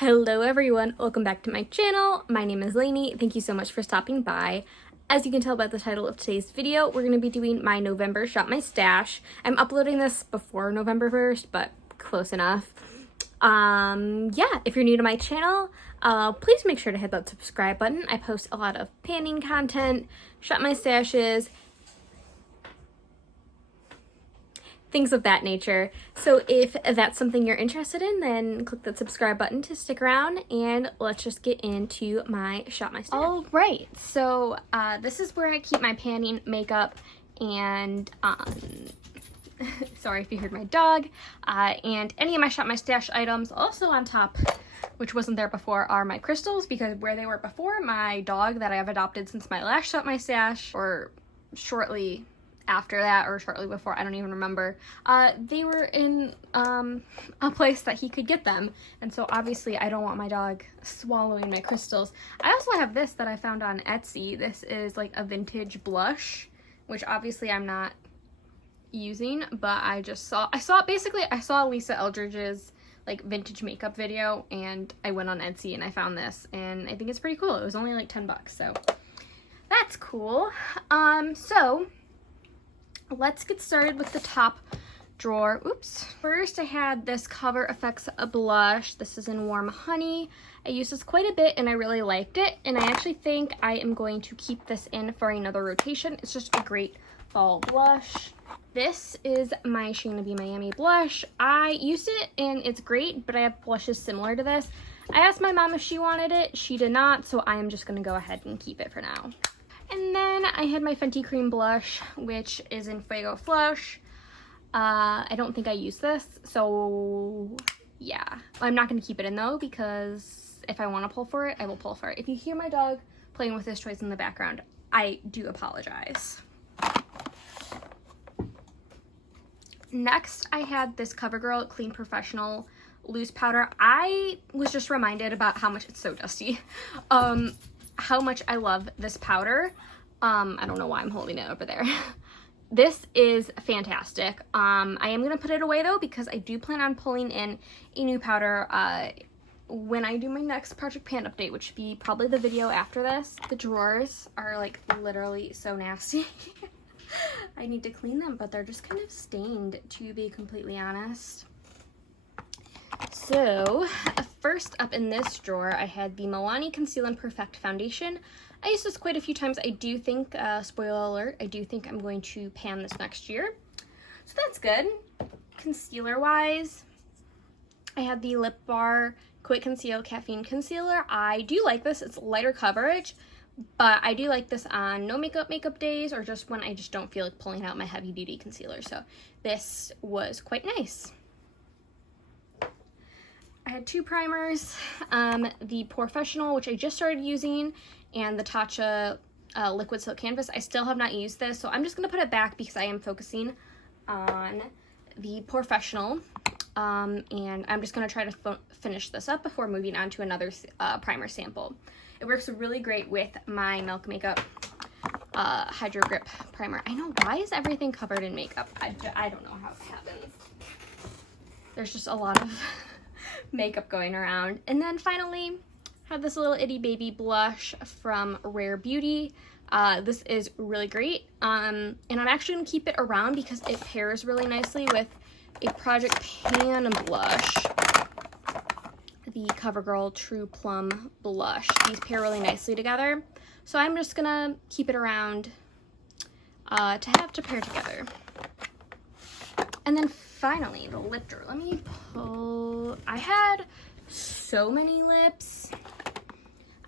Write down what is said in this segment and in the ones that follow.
Hello everyone, welcome back to my channel. My name is Lainey. Thank you so much for stopping by. As you can tell by the title of today's video, we're going to be doing my November Shop My Stash. I'm uploading this before November 1st, but close enough. Yeah, if you're new to my channel, please make sure to hit that subscribe button. I post a lot of panning content, shop my stashes, things of that nature. So if that's something you're interested in, then click that subscribe button to stick around, and let's just get into my shop my stash. All right, so this is where I keep my panning, makeup, and sorry if you heard my dog, and any of my shop my stash items. Also on top, which wasn't there before, are my crystals, because where they were before, my dog that I have adopted since my last shop my stash, or shortly after that, or shortly before, I don't even remember, they were in a place that he could get them, and so obviously I don't want my dog swallowing my crystals. I also have this that I found on Etsy. This is like a vintage blush, which obviously I'm not using, but I saw Lisa Eldridge's like vintage makeup video, and I went on Etsy and I found this, and I think it's pretty cool. It was only like 10 bucks, so that's cool. So let's get started with the top drawer. Oops. First, I had this Cover FX blush. This is in Warm Honey. I used this quite a bit and I really liked it, and I actually think I am going to keep this in for another rotation. It's just a great fall blush. This is my Shayna B Miami blush. I used it and it's great, but I have blushes similar to this. I asked my mom if she wanted it. She did not, so I am just going to go ahead and keep it for now. And then I had my Fenty Cream blush, which is in Fuego Flush. I don't think I used this, so yeah. I'm not going to keep it in though, because if I want to pull for it, I will pull for it. If you hear my dog playing with his toys in the background, I do apologize. Next, I had this CoverGirl Clean Professional Loose Powder. I was just reminded about how much it's so dusty. How much I love this powder. I don't know why I'm holding it over there. This is fantastic. I am gonna put it away though, because I do plan on pulling in a new powder when I do my next Project Pan update, which would be probably the video after this. The drawers are like literally so nasty. I need to clean them, but they're just kind of stained, to be completely honest. So, first up in this drawer, I had the Milani Conceal and Perfect Foundation. I used this quite a few times. I do think, spoiler alert, I do think I'm going to pan this next year. So that's good. Concealer-wise, I had the Lip Bar Quick Conceal Caffeine Concealer. I do like this. It's lighter coverage, but I do like this on no makeup days, or just when I just don't feel like pulling out my heavy-duty concealer. So this was quite nice. I had two primers, the Professional, which I just started using, and the Tatcha Liquid Silk Canvas. I still have not used this, so I'm just going to put it back because I am focusing on the Professional, and I'm just going to try to finish this up before moving on to another primer sample. It works really great with my Milk Makeup Hydro Grip Primer. I know, why is everything covered in makeup? I don't know how it happens. There's just a lot of makeup going around. And then finally, have this little itty baby blush from Rare Beauty. This is really great, and I'm actually going to keep it around because it pairs really nicely with a Project Pan blush, the CoverGirl True Plum blush. These pair really nicely together, so I'm just going to keep it around to have to pair together. And then finally, the lip drawer. Let me pull. I had so many lips,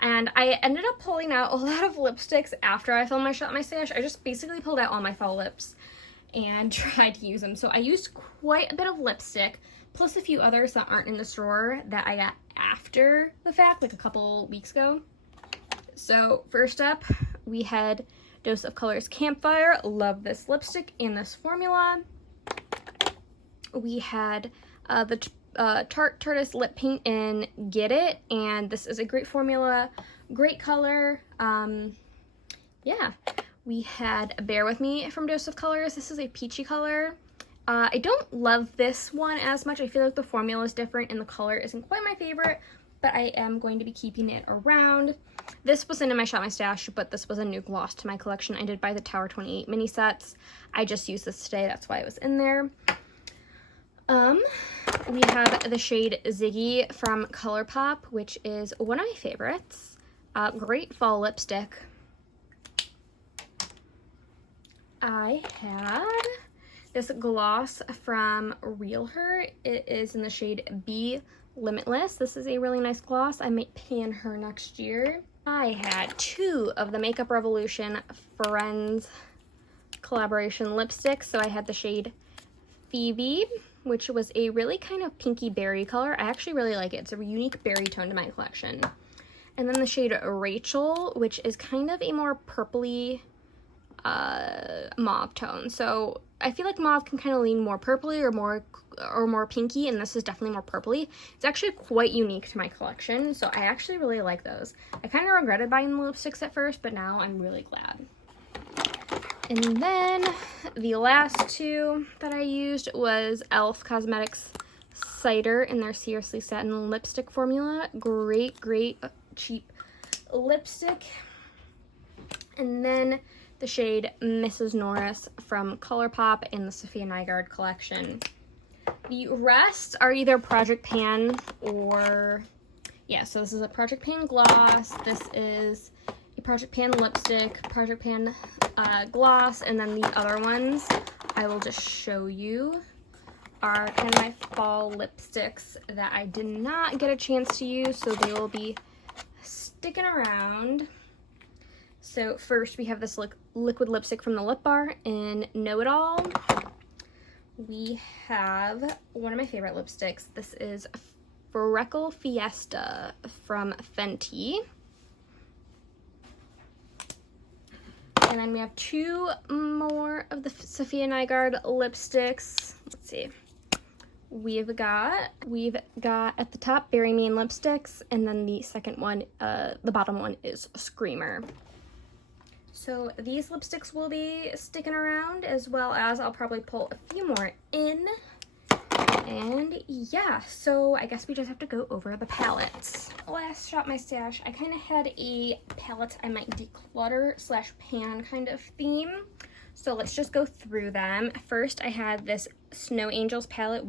and I ended up pulling out a lot of lipsticks after I filmed my Shop My Stash. I just basically pulled out all my fall lips and tried to use them. So I used quite a bit of lipstick, plus a few others that aren't in this drawer that I got after the fact, like a couple weeks ago. So first up, we had Dose of Colors Campfire. Love this lipstick and this formula. We had the Tarte Tortoise Lip Paint in Get It, and this is a great formula, great color. Yeah, we had Bear With Me from Dose of Colors. This is a peachy color. I don't love this one as much. I feel like the formula is different and the color isn't quite my favorite, but I am going to be keeping it around. This wasn't in my Shop My Stash, but this was a new gloss to my collection. I did buy the Tower 28 mini sets. I just used this today, that's why it was in there. We have the shade Ziggy from ColourPop, which is one of my favorites. Great fall lipstick. I had this gloss from Real Her. It is in the shade Be Limitless. This is a really nice gloss. I might pan her next year. I had two of the Makeup Revolution Friends collaboration lipsticks. So I had the shade Phoebe, which was a really kind of pinky berry color. I actually really like it. It's a unique berry tone to my collection. And then the shade Rachel, which is kind of a more purpley mauve tone. So I feel like mauve can kind of lean more purpley or more pinky, and this is definitely more purpley. It's actually quite unique to my collection, so I actually really like those. I kind of regretted buying the lipsticks at first, but now I'm really glad. And then the last two that I used was e.l.f. Cosmetics Cider in their Seriously Satin lipstick formula. Great cheap lipstick. And then the shade Mrs. Norris from ColourPop in the Sophia Nygaard collection. The rest are either Project Pan or, yeah, so this is a Project Pan gloss, this is a Project Pan lipstick, Project Pan gloss, and then the other ones I will just show you are kind of my fall lipsticks that I did not get a chance to use, so they will be sticking around. So first we have this liquid lipstick from the Lip Bar in Know It All. We have one of my favorite lipsticks. This is Freckle Fiesta from Fenty. And then we have two more of the Sophia Nygaard lipsticks. Let's see. We've got at the top Berry Mean lipsticks, and then the second one, the bottom one is Screamer. So these lipsticks will be sticking around, as well as I'll probably pull a few more in. And yeah, so I guess we just have to go over the palettes. Last Shop My Stash, I kind of had a palette I might declutter / pan kind of theme. So let's just go through them. First, I had this Snow Angels palette,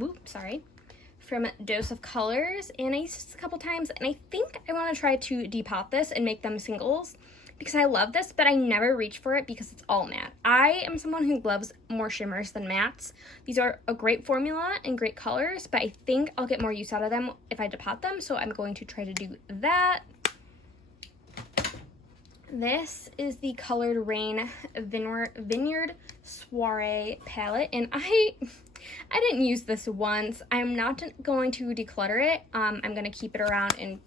from Dose of Colors, and I used this a couple times, and I think I want to try to depot this and make them singles, because I love this, but I never reach for it because it's all matte. I am someone who loves more shimmers than mattes. These are a great formula and great colors, but I think I'll get more use out of them if I depot them, so I'm going to try to do that. This is the Colored Rain Vineyard Soiree palette, and I didn't use this once. I'm not going to declutter it. I'm going to keep it around and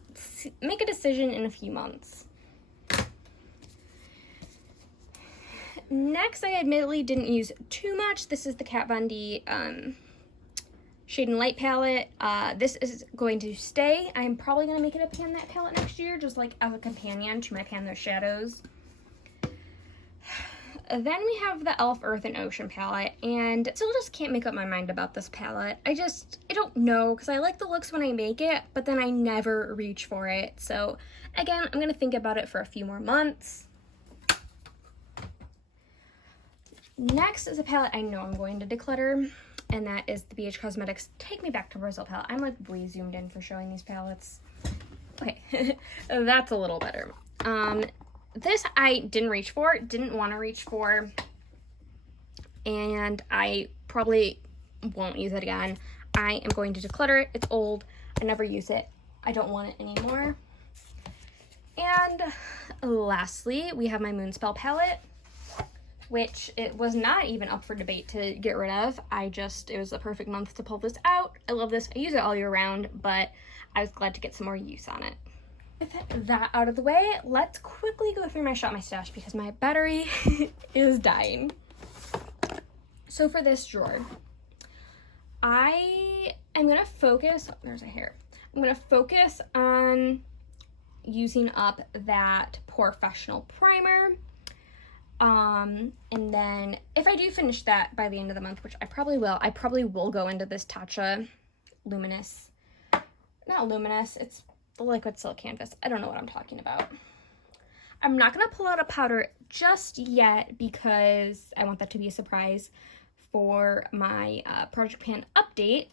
make a decision in a few months. Next, I admittedly didn't use too much. This is the Kat Von D Shade and Light palette. This is going to stay. I'm probably going to make it a Pan That palette next year, just like as a companion to my Pan Those Shadows. Then we have the e.l.f. Earth and Ocean palette, and still just can't make up my mind about this palette. I don't know, because I like the looks when I make it, but then I never reach for it. So again, I'm going to think about it for a few more months. Next is a palette I know I'm going to declutter, and that is the BH Cosmetics Take Me Back to Brazil palette. I'm like way zoomed in for showing these palettes. Okay, that's a little better. This I didn't want to reach for, and I probably won't use it again. I am going to declutter it. It's old. I never use it. I don't want it anymore. And lastly, we have my Moonspell palette, which it was not even up for debate to get rid of. It was the perfect month to pull this out. I love this. I use it all year round, but I was glad to get some more use on it. With that out of the way, let's quickly go through my Shop My Stash because my battery is dying. So for this drawer, I am going to focus, there's a hair. I'm going to focus on using up that Porefessional primer. And then if I do finish that by the end of the month, which I probably will go into this Tatcha Luminous, not Luminous, it's the liquid silk canvas. I don't know what I'm talking about. I'm not going to pull out a powder just yet because I want that to be a surprise for my Project Pan update.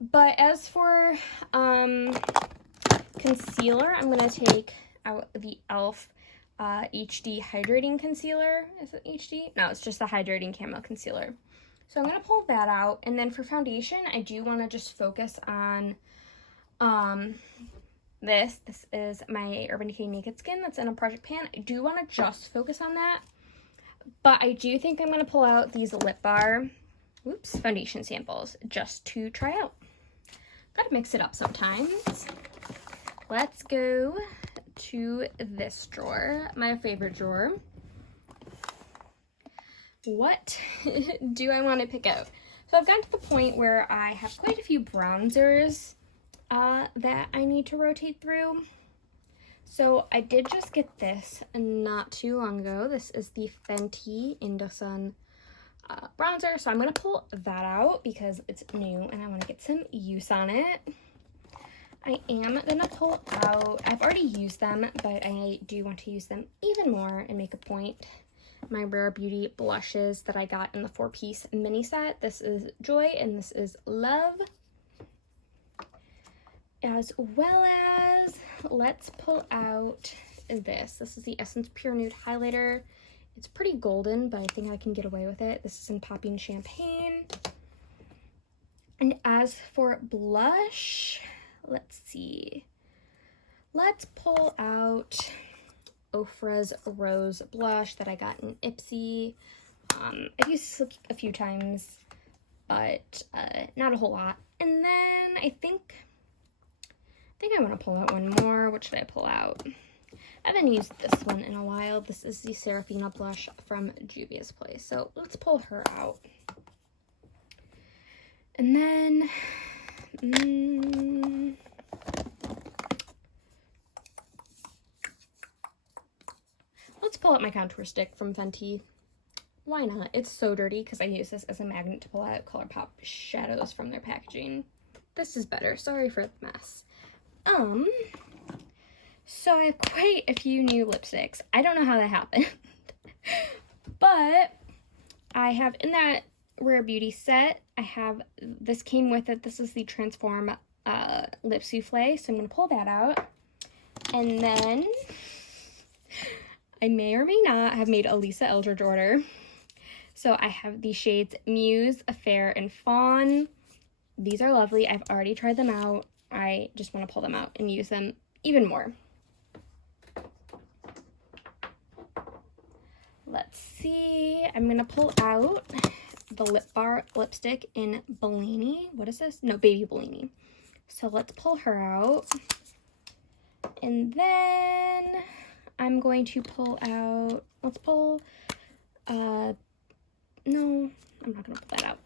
But as for concealer, I'm going to take out the e.l.f. HD Hydrating Concealer. Is it HD? No, it's just the Hydrating Camo Concealer. So I'm going to pull that out. And then for foundation, I do want to just focus on this. This is my Urban Decay Naked Skin that's in a Project Pan. I do want to just focus on that. But I do think I'm going to pull out these Lip Bar foundation samples just to try out. Gotta mix it up sometimes. Let's go to this drawer, my favorite drawer. What do I want to pick out? So I've gotten to the point where I have quite a few bronzers that I need to rotate through. So I did just get this not too long ago. This is the Fenty Indosun bronzer. So I'm going to pull that out because it's new and I want to get some use on it. I am going to pull out, I've already used them, but I do want to use them even more and make a point. My Rare Beauty blushes that I got in the 4-piece mini set. This is Joy and this is Love. As well as, let's pull out this. This is the Essence Pure Nude Highlighter. It's pretty golden, but I think I can get away with it. This is in Popping Champagne. And as for blush, let's see. Let's pull out Ofra's Rose Blush that I got in Ipsy. I've used this a few times, but not a whole lot. And then I think I want to pull out one more. What should I pull out? I haven't used this one in a while. This is the Serafina blush from Juvia's Place. So let's pull her out. And then let's pull out my contour stick from Fenty. Why not? It's so dirty because I use this as a magnet to pull out ColourPop shadows from their packaging. This is better. Sorry for the mess. So I have quite a few new lipsticks. I don't know how that happened. But I have in that Rare Beauty set, I have, this came with it. This is the Transform Lip Souffle. So I'm going to pull that out. And then I may or may not have made a Lisa Eldridge order. So I have the shades Muse, Affair, and Fawn. These are lovely. I've already tried them out. I just want to pull them out and use them even more. Let's see. I'm going to pull out the Lip Bar lipstick in Bellini. What is this? No, Baby Bellini. So let's pull her out. And then I'm going to pull out, let's pull, no, I'm not going to pull that out.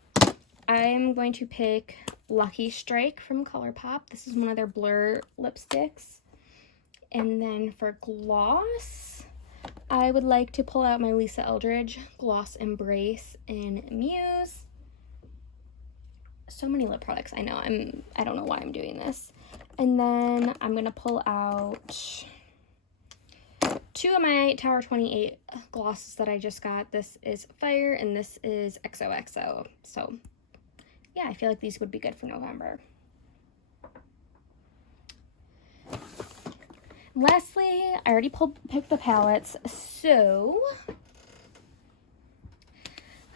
I'm going to pick Lucky Strike from ColourPop. This is one of their Blur lipsticks. And then for gloss, I would like to pull out my Lisa Eldridge Gloss Embrace in Muse. So many lip products. I know, I don't know why I'm doing this. And then I'm going to pull out two of my Tower 28 glosses that I just got. This is Fire and this is XOXO. So yeah, I feel like these would be good for November. Lastly, I already picked the palettes, so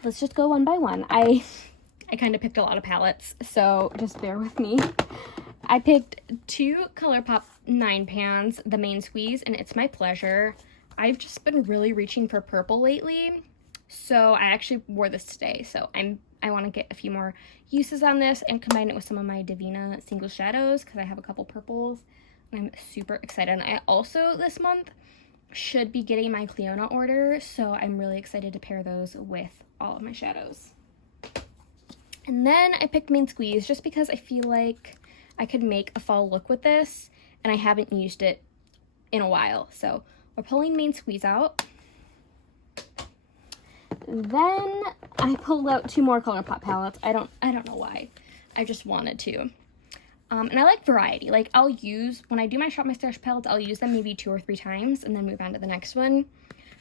let's just go one by one. I kind of picked a lot of palettes, so just bear with me. I picked two ColourPop 9 pans, the Main Squeeze, and It's My Pleasure. I've just been really reaching for purple lately, so I actually wore this today, so I want to get a few more uses on this and combine it with some of my Divina single shadows because I have a couple purples. I'm super excited. And I also, this month, should be getting my Clionadh order, so I'm really excited to pair those with all of my shadows. And then I picked Main Squeeze just because I feel like I could make a fall look with this, and I haven't used it in a while. So we're pulling Main Squeeze out. Then I pulled out two more ColourPop palettes. I don't know why. I just wanted to. And I like variety. Like, I'll use, when I do my Shop My Stash palettes, I'll use them maybe 2 or 3 times and then move on to the next one.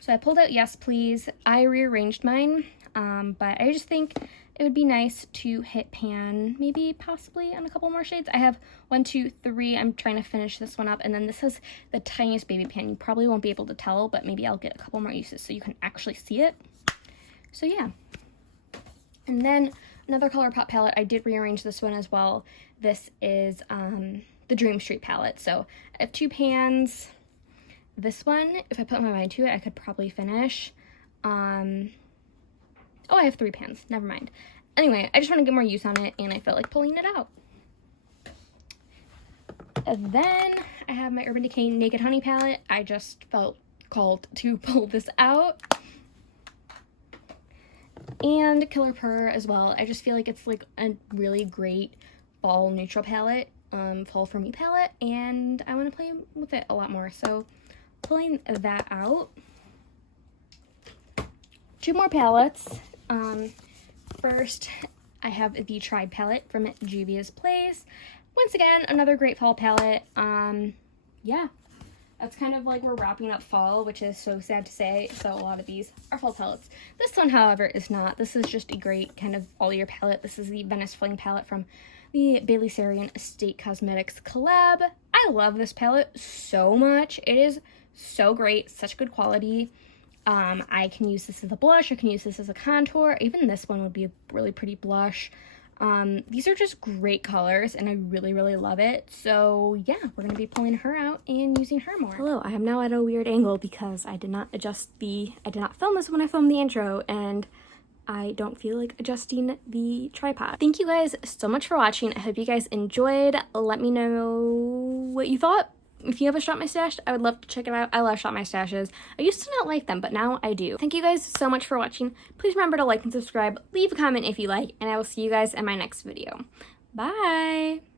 So I pulled out Yes Please. I rearranged mine, but I just think it would be nice to hit pan, maybe possibly on a couple more shades. I have 1, 2, 3. I'm trying to finish this one up, and then this is the tiniest baby pan. You probably won't be able to tell, but maybe I'll get a couple more uses so you can actually see it. So yeah. And then another ColourPop palette, I did rearrange this one as well. This is the Dream Street palette. So I have 2 pans. This one, if I put my mind to it, I could probably finish. Oh, I have 3 pans. Never mind. Anyway, I just want to get more use on it, and I felt like pulling it out. And then I have my Urban Decay Naked Honey palette. I just felt called to pull this out. And Killer Purr as well. I just feel like it's like a really great fall neutral palette, fall for me palette, and I want to play with it a lot more. So pulling that out. 2 more palettes. First, I have the Tribe palette from Juvia's Place. Once again, another great fall palette. Yeah, that's kind of like we're wrapping up fall, which is so sad to say. So a lot of these are fall palettes. This one, however, is not. This is just a great kind of all-year palette. This is the Venice Fling palette from the Bailey Sarian Estate Cosmetics collab. I love this palette so much. It is so great, such good quality. I can use this as a blush, I can use this as a contour. Even this one would be a really pretty blush. These are just great colors, and I really, really love it. So yeah, we're gonna be pulling her out and using her more. Hello, I am now at a weird angle because I did not film this when I filmed the intro, and I don't feel like adjusting the tripod. Thank you guys so much for watching. I hope you guys enjoyed. Let me know what you thought. If you have a Shop My Stash, I would love to check it out. I love Shop My Stashes. I used to not like them, but now I do. Thank you guys so much for watching. Please remember to like and subscribe. Leave a comment if you like, and I will see you guys in my next video. Bye!